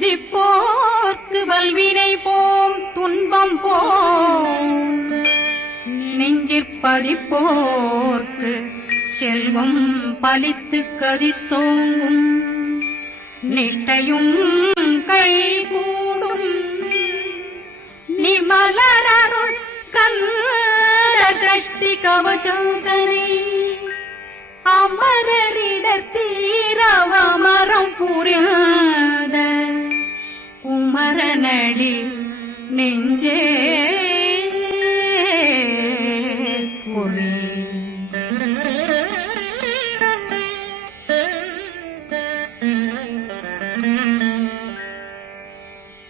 சிந்திப்போர்க்கு வல்வினை போம் துன்பம் போம் நெஞ்சிற்பதிப்போர்க்கு செல்வம் பலித்து கதித்தோங்கும் நிஷ்டையும் கைகூடும் நிமலரருள் கந்த சக்தி கவசந்தனை அமரரிடத்தீரவமரம் புரியாத குமரனடி நெஞ்சே பொறி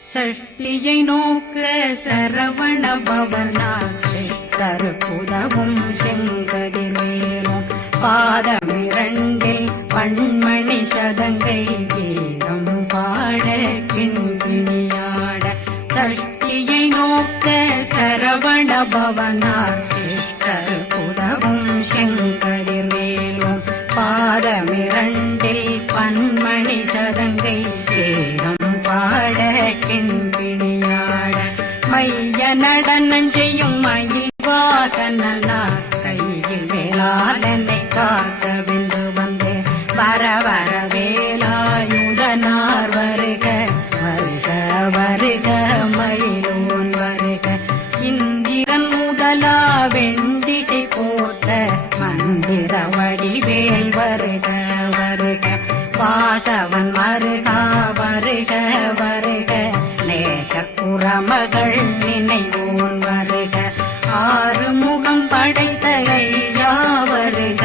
சஷ்டியை நோக்க சரவண பவனாசை கருப்புதவும் செங்கதிரேனும் பாதமிரண்டில் பண்மணி சதங்கை கீதம் பாட கிண்கிணியாட சஷ்டியை நோக்க சரவண பவனாசை கருப்புதவும் செங்கதிரேனும் பாதமிரண்டில் பண்மணி சதங்கை கீதம் பாட கிண்கிணியாட மைய நடனம் செய்யும் மயில் வாகனார் கையில் வேளாளனை காக்க வென்று வந்து வர வர வேலாயுதனார் வருக வருக வருக மயிலோன் வருக இந்திரன் முதலா வெண்டிசை போட்ட மந்திர வடிவேல் வருக வருக வாசவன் வருகா வருக வருக நேசப்புறமகள் நினைவோன் வருக ஆறுமுகம் படைத்த ஐயா வருக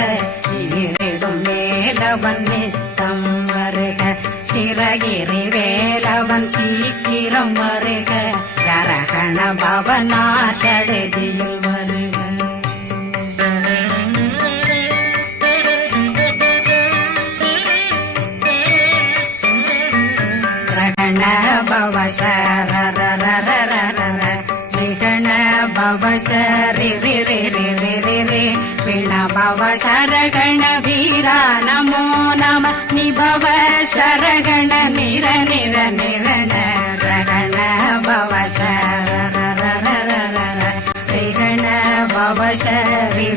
ஈரிடும் வேலவன் நித்தம் வருக சிறகிரி வேலவன் சீக்கிரம் வருக ஜரகண பவனார் சடுதியில் வருக விகண பவசரி விண பவசரகண வீரா நமோ நம நிபவ சரகண நிர நிர நிரண ரகண பவசர விகண பவசரி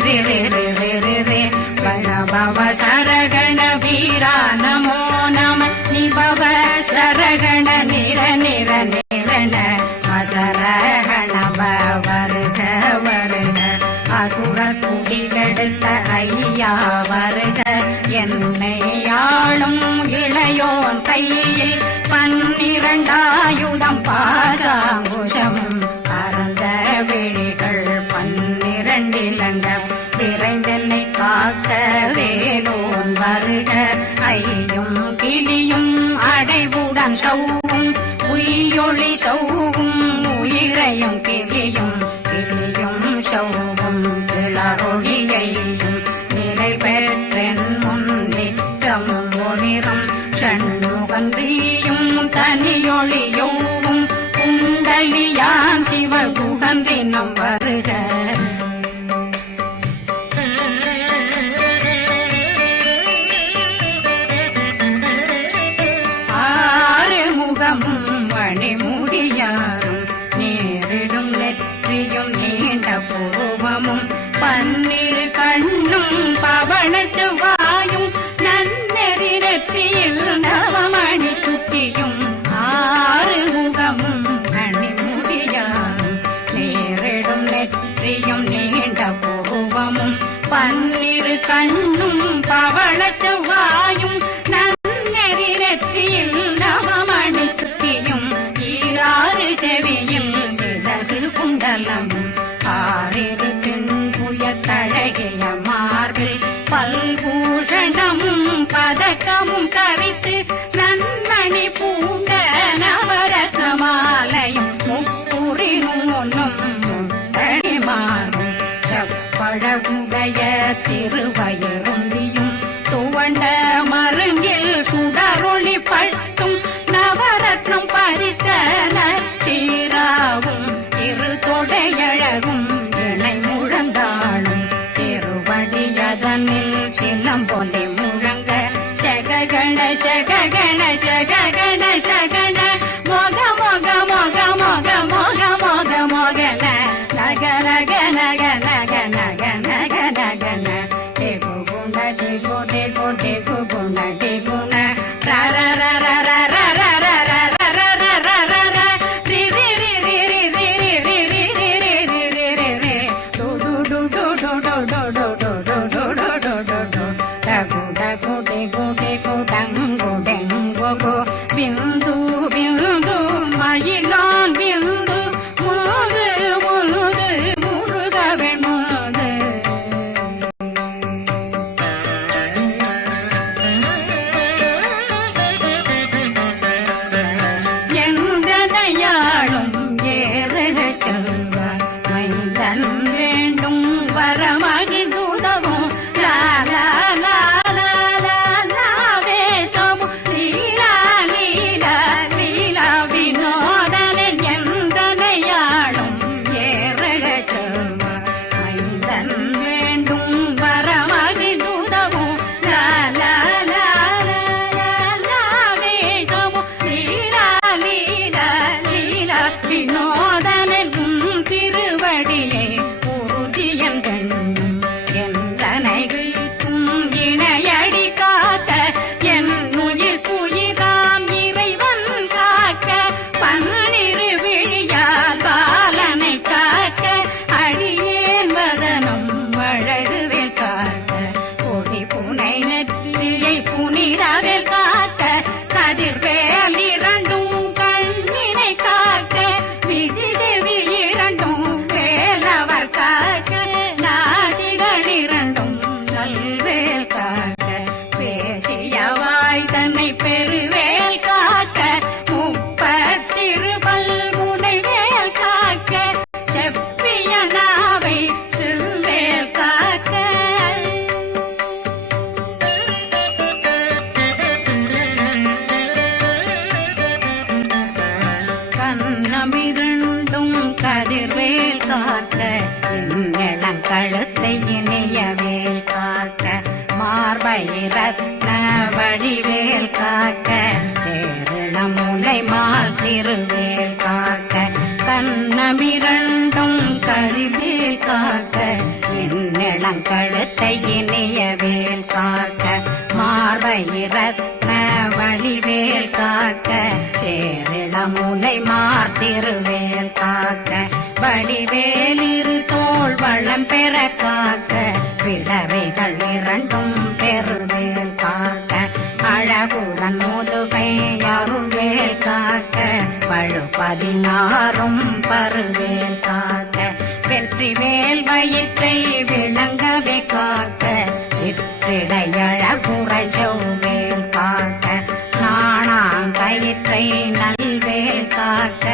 விண பவசரகண வீரா நமோ நம நிபவ சரகண நிர நிர நிரண மசரகண வருக வருக அசுர குடிகெடுத்த ஐயா வருக என்னை ஆளும் இளையோன் கையில் 12 பாசாங்குஷம் பரந்த விழிகள் 12 இலங்கம் விரைந்தென்னை காக்க வேலோன் வருக ஐயும் கிளியும் அடைவுடன் சௌவும் உயிரொளி சௌவும் உயிரையும் கிளியும் கிளியும் சௌவும் இளரொழியையும் நிலை பெற்றென் முன் நித்தம் ஒளிரும் ஷண்முகந்தியும் தனியொளியோவும் குண்டலியான் சிவ குகந்தினம் வருக மணிமுடியாரும் நேரிடும் நெற்றியும் நீண்ட பூவமும் 12 கண்ணும் பவனத்து வாயும் நன்னெறி நெற்றியில் நவமணி குட்டியும் 6 முகமும் மணிமுடியாரும் நேரிடும் நெற்றியும் நீண்ட பூவமும் 12 கண்ணும் பவனத்து வாயும் நன்னெறி நெற்றியில் நவமணி குட்டியும் 6 செவியும் விலகு குண்டலம் 6 தென்புய தழகிய மார்பில் பல்பூஷணமும் பதக்கமும் கரித்து நன்மணி பூண்ட நவரத்ன மாலையும் முப்புரி நூலும் முத்தணிமாரும் செப்பழகுடைய திருவயருந்தியும் துவண்ட மருங்கில் சுடரொளி பட்டும் நவரத்னம் பறித்த நச்சீராவும் இரு தொடையழகும் இணை முழந்தாளும் திருவடியதனில் சிலம்பொலி முழங்க சககண சககண சககண சகண வெல்வேல் காக்க பேசியவாய் தன்னை பெருவேல் காக்க முப்பத்திருபல் முனைவேல் காக்க செப்பிய நாவை சிறுவேல் காக்க கண்ணமிருண்டும் கதிர்வேல் காக்க இளங்கழுத்தை இணையவேல் காக்க மார்பை ரத்ன வடிவேல் காக்க சேரணமுலை மால் திருவேல் காக்க கண்ணமிரண்டும் கதிர்வேல் காக்க இளங்கழுத்தை இணையவேல் காக்க மார்பை ரத்ன வடிவேல் காக்க சேரணமுலை மால் திருவேல் காக்க வடிவேலிரு தோள் வளம் பெற காக்க பிறவைகள் இரண்டும் பெருவேல் காக்க அழகுடன் முதுகை அருள்வேல் காக்க வழு 16 பருவேல் காக்க வெற்றிவேல் வயிற்றை விளங்கவே காக்க சிற்றிடையழகுறை செவ்வேல் காக்க நாணாங்கயிற்றை நல்வேல் காக்க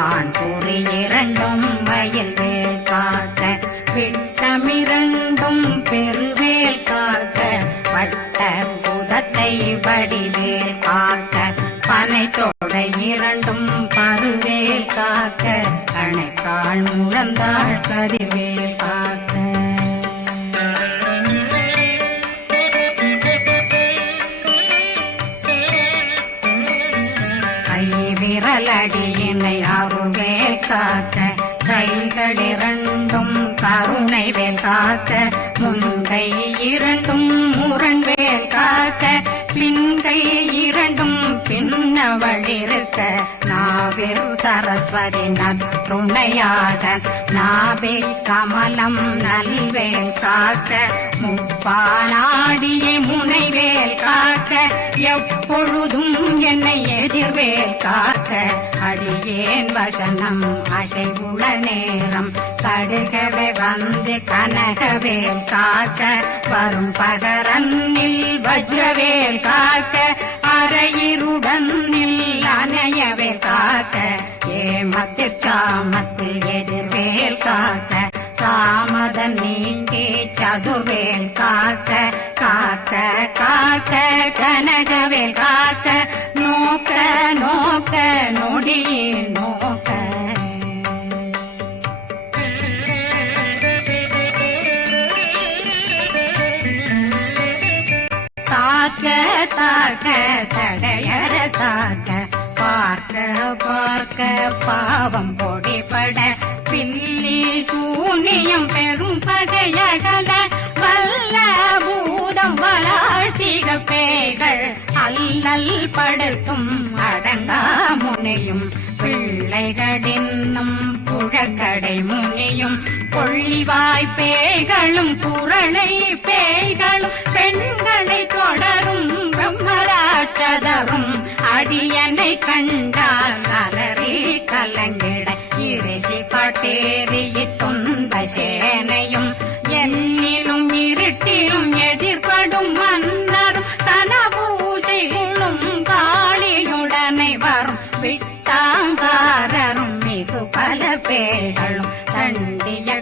ஆண் குறி இரண்டும் வயல்வேல் காக்க விட்டமிரண்டும் பெருவேல் காக்க வட்ட புதத்தை வடிவேல் காக்க பனை தொடை இரண்டும் பருவேல் காக்க கணைக்கால் முழந்தாள் கதிர்வேல் காக்க விரலடியினை அருள்வேல் காக்க கைகளிரண்டும் கருணை வேல் காக்க முன்கை இரண்டும் முரண்வேல் காக்க பின்கை இரண்டும் பின்னவழிருக்க நாவில் சரஸ்வதி நற்றுணையாக நாபி கமலம் நல்வேல் காக்க முப்பானாடியை முனைவேல் காக்க எப்பொழுதும் என்னை எதிர்வேல் காக்க அடியேன் வசனம் அசைவுள நேரம் கடுகவே வந்து கனகவேல் காக்க வரும் பகரன்னில் வஜ்ரவேல் காக்க அரையிருடன் அணையவேல் காக்க ஏமத்தில் காமத்தில் எதிர்வேல் காக்க தாமதம் நீங்கி சதுர்வேல் காக்க காக்க காக்க கனகவேல் காக்க நோக்க நோக்க நொடியே நோக்க தாக்க தாக்க தடையற தாக்க பார்க்க பார்க்க பாவம் பொடிபட பில்லி சூனியம் பெரும் பகையகல வல்ல பூதம் வளாழ்த்திக பேய்கள் அல்லல் படுத்தும் அடங்கா முனையும் பிள்ளைகளின்னும் புழக்கடை முனியும் கொள்ளிவாய் பேய்களும் குரளை பேய்களும் பெண்களை தொடரும் பிரம்மராட்சதரும் அடியனை கண்டால் அலறி கலங்கிட இரிசி பட்டேறிய துன்ப சேனையும் என்னிலும் இருட்டிலும் எதிர்படும் மன்னரும் தன பூஜைகளும் காளியுடனை வரும் விட்டாங்காரரும் மிகு பல பேர்களும் தண்டியக்காரரும்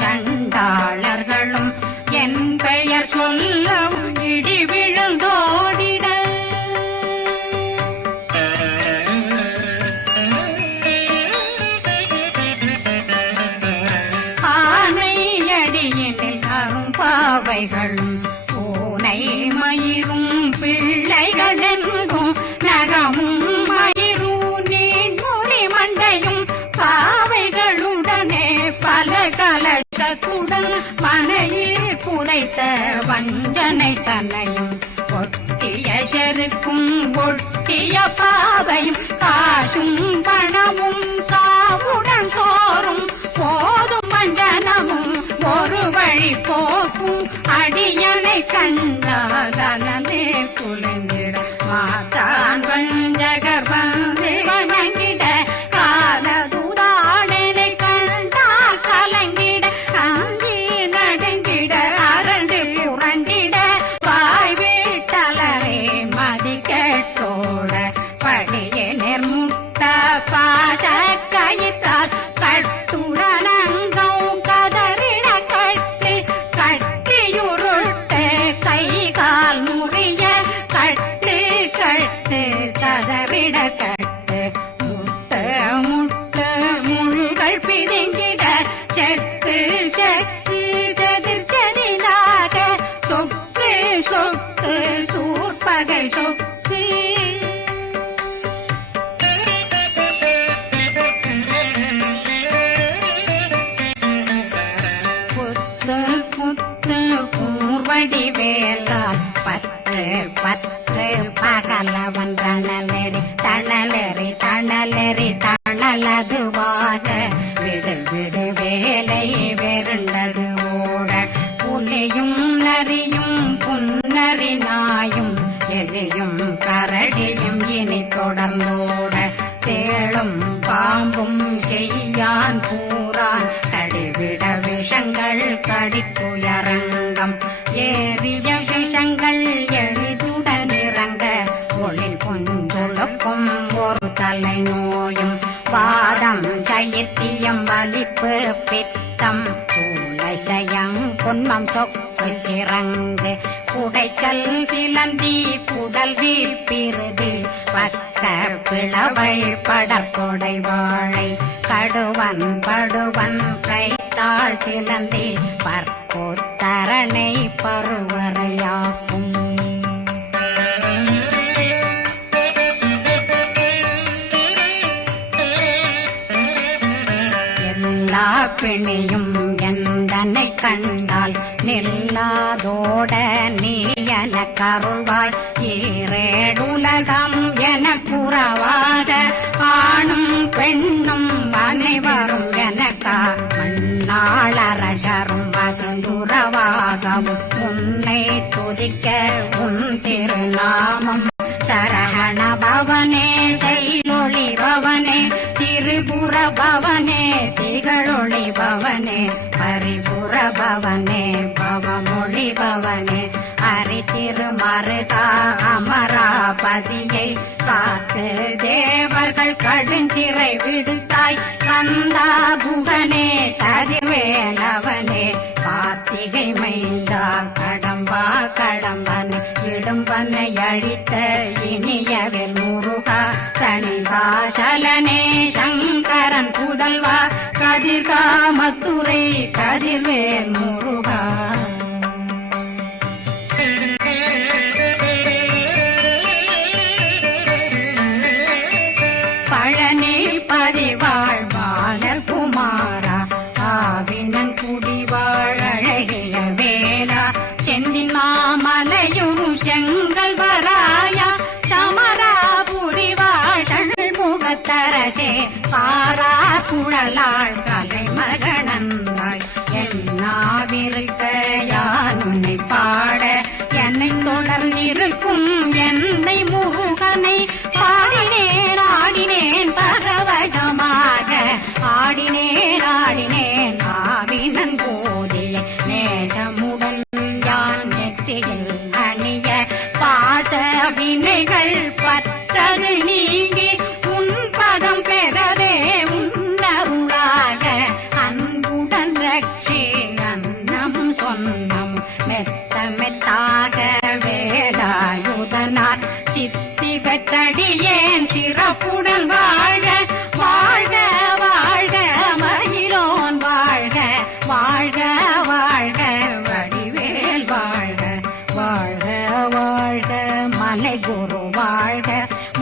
சண்டாளர்களும் என் பெயர் சொல்லவும் இடி விழுந்தோடிட ஆனையடியினில் அரும்பாவைகளும் பூனை மயிரும் பிள்ளைகளெங்கும் நகமும் மயிரும் நீண்மொழி மண்டையும் பாவைகளுடனே பல கலசத்துடன் மனையில் புதைத்த வஞ்சனை தன்னையும் ஒட்டிய செருக்கும் ஒட்டிய பாவையும் காசும் பணமும் சாவுடன் சோறும் போதும் வஞ்சனமும் ஒரு வழி போக்கும் அடியனை கண்டால் அனலே குலைந்திட மாதான் வஞ்சகர் வந்து வணங்கிட காலதுதாடனை கண்டால் கலங்கிட காந்தி நடுங்கிட அரண்டு வடிவேலால் பற்று பற்று பகலவன் தணலெறி தணலெறி தணலெறி தணலதுவாக விடு விடு வேலை வெருண்டது ஓட புலியும் நரியும் புன்னரி நாயும் எலியும் கரடியும் இனி தொடர்ந்தோட தேளும் பாம்பும் செய்யான் கூறான் கடிவிட விஷங்கள் கடிக்குயரங்கம் ஏறிய விஷங்கள் எளிதுடன் இறங்க ஒளில் புஞ்சுழுக்கும் ஒரு தலை நோயும் வாதம் சைத்தியம் வலிப்பு பித்தம் சூளைசயம் பொன்மம் சொக்கு சிறங்கு குடைச்சல் சிலந்தி குடல் வீப்பிருதி பக்க பிளவை படற்கொடை வாழை கடுவன் படுவன் கைத்தாள் சிலந்தி பற்போத்தரணை பருவரையாக்கும் எல்லா பிணியும் எந்தனை கண்டால் நில்லாதோட நீ என கருள்வாய் ஈரேடுலகம் என புறவாக ஆணும் பெண்ணும் அனைவரும் எனக்கா மண்ணாளரசரும் மகந்துறவாகவும் உன்னை துதிக்க உன் திருநாமம் சரஹண பவனே செயலொளி பவனே திரிபுர பவனே திகழொளி பவனே பரிபுர பவனே பவமொழி பவனே ஹரி திருமருகா அமராபதியை காத்து தேவர்கள் கடுஞ்சிறை விடுத்தாய் கந்தா புகனே கதிர்வேலவனே கார்த்திகை மைந்தா கடம்பா கடம்பனை இடும்பனை அழித்த இனியவில் முருகா தனிவாசலனே சங்கரன் புதல்வா கதிர்காமத்துறை கதிர்வேல் முருகா பழனி பதிவாழ் பாலர் குமாரா ஆவினன் குடிவாழ் அழகிய வேளா செந்தின் மாமலையும் செங்கல் வராயா சமராபுரிவாழ் முகத்தரசே பாரா குழலாள் கலை மகனந்தாய் என்னாவிருக்க யானுனை பாட என்னை தொடர்ந்திருக்கும் என்னை முருகனை பாடினேன் ஆடினேன் பரவசமாக ஆடினேன் ஆடினேன் ஆவினன் போதிய நேசமுடன் யான் நெற்றியில் அணிய பாச வினைகள் பற்றரு நீங்கி உன் பதம் பெறவே உன்னருளாக அன்புடன் ரட்சி அன்னம் சொன்னம் மெத்த மெத்தாக வேலாயுதனார் சித்தி பெற்றடியேன் சிறப்புடன் வாழ வாழ்க வாழ்க மயிலோன் வாழ்க வாழ்க வாழ்க வடிவேல் வாழ்க வாழ்க வாழ்க மலை குரு வாழ்க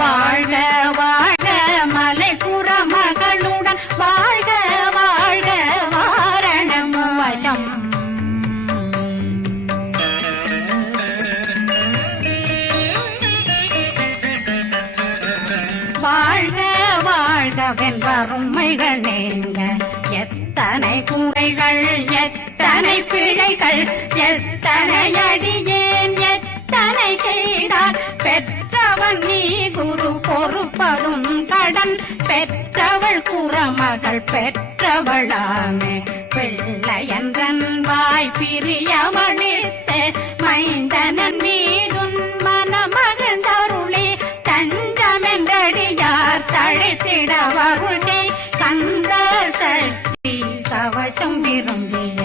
வாழ்க வாழ்க மலை புற மகளுடன் வாழ்க வாழ்க வாரணம் வசம் வாழ்க வாழ்கவென் வறுமைகள் நீங்க எத்தனை குறைகள் எத்தனை பிழைகள் எத்தனை அடியேன் எத்தனை செய்தார் பெற்றவன் நீ குரு பொறுப்பதும் கடன் பெற்றவள் குறமகள் பெற்றவளாமே பிள்ளையன்றன் வாய் பிரியமளித்த மைந்தனன் மீதுன் மனமகந்தருளே தஞ்சமென்றடியார் தழைத்திட வருளே கந்த சக்தி கவசம் விரும்பிய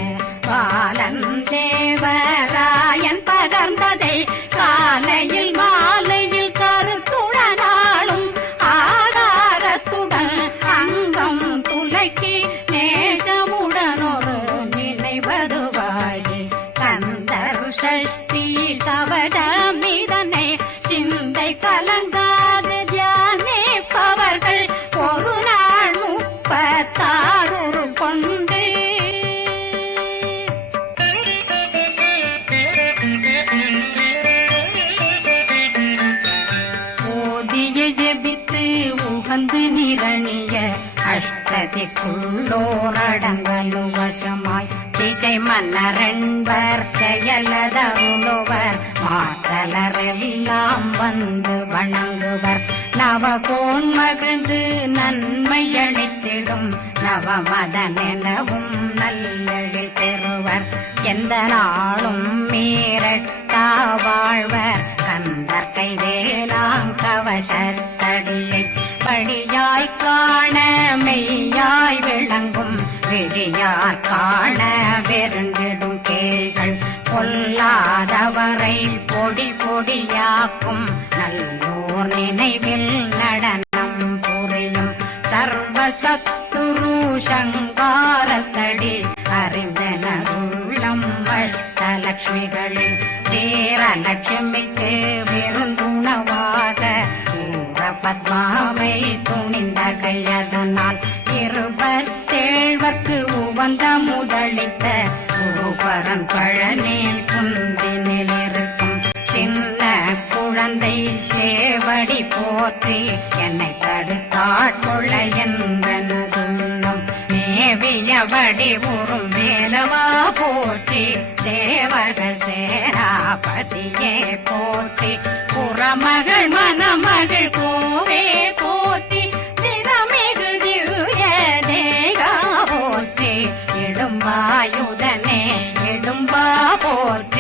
பாலன் தேவராயன் பகர்ந்ததை காலையில் மாலையில் கருத்துடனாலும் ஆதாரத்துடன் அங்கம் துலக்கி நேசமுடன் ஒரு நினைவதுவாகி கந்தர் சக்தி கவசமிதனை சிந்தை கலங்காது தியானிப்பவர்கள் ஒரு நாள் 36 கொண்டு திக்குள்ளோரடங்கலு வசமாய் திசை மன்னரென்பர் செயலதருளுவர் மாற்றலரெல்லாம் வந்து வணங்குவர் நவகோன் மகிழ்ந்து நன்மையளித்திடும் நவமதனெனவும் நல்லெழில் பெறுவர் எந்த நாளும் மீறட்டா வாழ்வர் கந்தர் கைவேலாங்கவசத்தடியை படியாய் காண மெய்யாய் விளங்கும் விழியார் காண வெருண்டிடும் கேள்கள் பொல்லாதவரை பொடி பொடியாக்கும் நல்லோர் நினைவில் நடனம் புரியும் சர்வசத்துரு சங்காரத்தடி அறிந்தனருள்ளம் அஷ்டலட்சுமிகளில் வீரலட்சுமிக்கு விருந்துணவாக பத்மாவை துணிந்த கையதனால் 27 உவந்த முதலித்த பூபரன் பழனி குந்தினில் இருக்கும் சின்ன குழந்தை சேவடி போற்றி என்னை தடுத்தாட்கொள்ள என்பனதுள்ளம் மேவியபடி உறும் வேலவா போற்றி தேவர்கள் சேராபதியே போற்றி புறமகள் மணமகள் கோவே போற்றி திறமிகு திவ்ய தேகா போற்றி இடும்பாயுதனே இடும்பா போற்றி